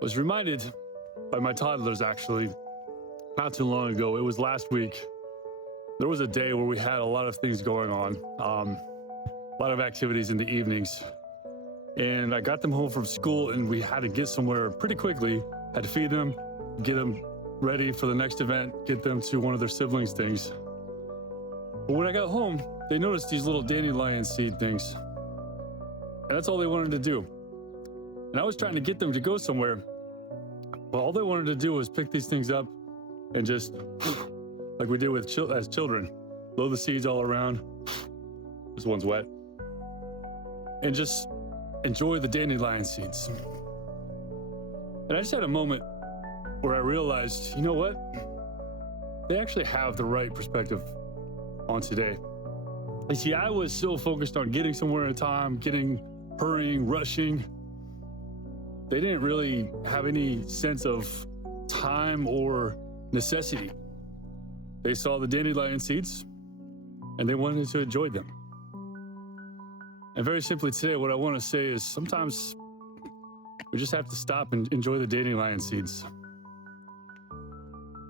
Was reminded by my toddlers actually not too long ago. It was last week. There was a day where we had a lot of things going on, a lot of activities in the evenings. And I got them home from school and we had to get somewhere pretty quickly. Had to feed them, get them ready for the next event, get them to one of their siblings' things. But when I got home, they noticed these little dandelion seed things. And that's all they wanted to do. And I was trying to get them to go somewhere, but all they wanted to do was pick these things up and just, like we did with as children, blow the seeds all around. This one's wet. And just enjoy the dandelion seeds. And I just had a moment where I realized, you know what? They actually have the right perspective on today. You see, I was so focused on getting somewhere in time, hurrying, rushing. They didn't really have any sense of time or necessity. They saw the dandelion seeds and they wanted to enjoy them. And very simply today, what I want to say is sometimes we just have to stop and enjoy the dandelion seeds.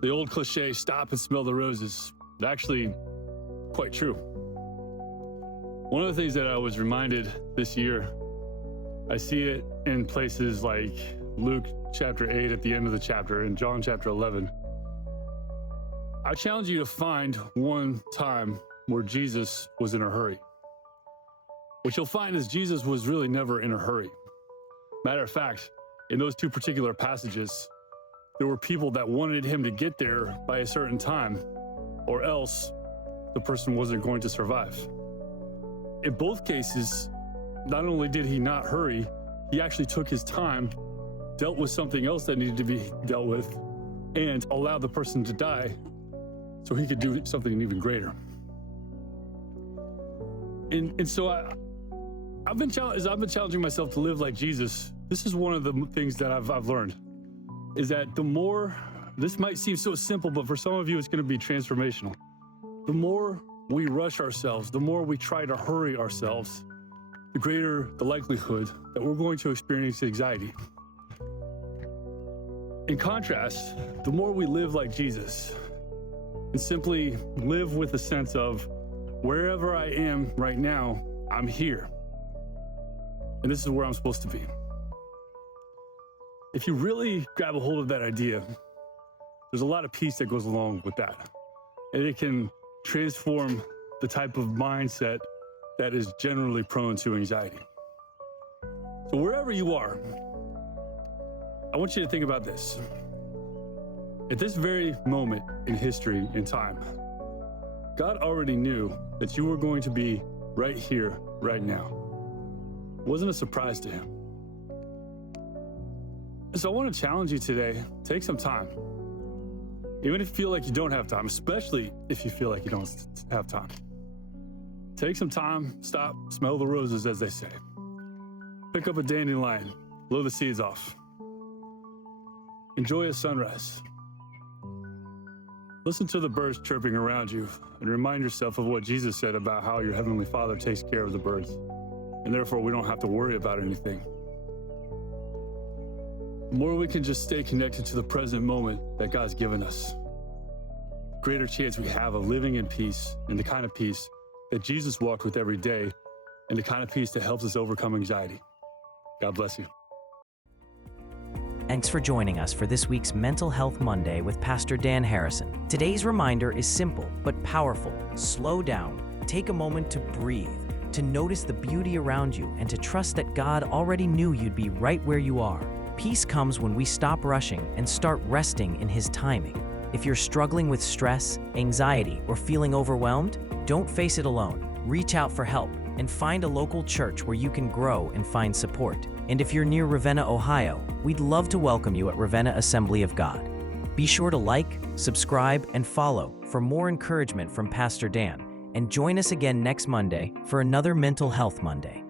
The old cliche, stop and smell the roses, is actually quite true. One of the things that I was reminded this year, I see it in places like Luke chapter 8 at the end of the chapter and John chapter 11. I challenge you to find one time where Jesus was in a hurry. What you'll find is Jesus was really never in a hurry. Matter of fact, in those two particular passages, there were people that wanted him to get there by a certain time, or else the person wasn't going to survive. In both cases, not only did he not hurry, he actually took his time, dealt with something else that needed to be dealt with, and allowed the person to die so he could do something even greater. And so I've been challenging myself to live like Jesus. This is one of the things that I've learned, is that the more, this might seem so simple, but for some of you, it's going to be transformational. The more we rush ourselves, the more we try to hurry ourselves, the greater the likelihood that we're going to experience anxiety. In contrast, the more we live like Jesus and simply live with a sense of wherever I am right now, I'm here. And this is where I'm supposed to be. If you really grab a hold of that idea, there's a lot of peace that goes along with that. And it can transform the type of mindset that is generally prone to anxiety. So wherever you are, I want you to think about this. At this very moment in history and time, God already knew that you were going to be right here, right now. It wasn't a surprise to him. So I want to challenge you today, take some time. Even if you feel like you don't have time, especially if you feel like you don't have time. Take some time, stop, smell the roses, as they say. Pick up a dandelion, blow the seeds off. Enjoy a sunrise. Listen to the birds chirping around you and remind yourself of what Jesus said about how your Heavenly Father takes care of the birds, and therefore we don't have to worry about anything. The more we can just stay connected to the present moment that God's given us, the greater chance we have of living in peace, and the kind of peace that Jesus walked with every day, and the kind of peace that helps us overcome anxiety. God bless you. Thanks for joining us for this week's Mental Health Monday with Pastor Dan Harrison. Today's reminder is simple but powerful. Slow down, take a moment to breathe, to notice the beauty around you, and to trust that God already knew you'd be right where you are. Peace comes when we stop rushing and start resting in His timing. If you're struggling with stress, anxiety, or feeling overwhelmed, don't face it alone. Reach out for help and find a local church where you can grow and find support. And if you're near Ravenna, Ohio, we'd love to welcome you at Ravenna Assembly of God. Be sure to like, subscribe, and follow for more encouragement from Pastor Dan. And join us again next Monday for another Mental Health Monday.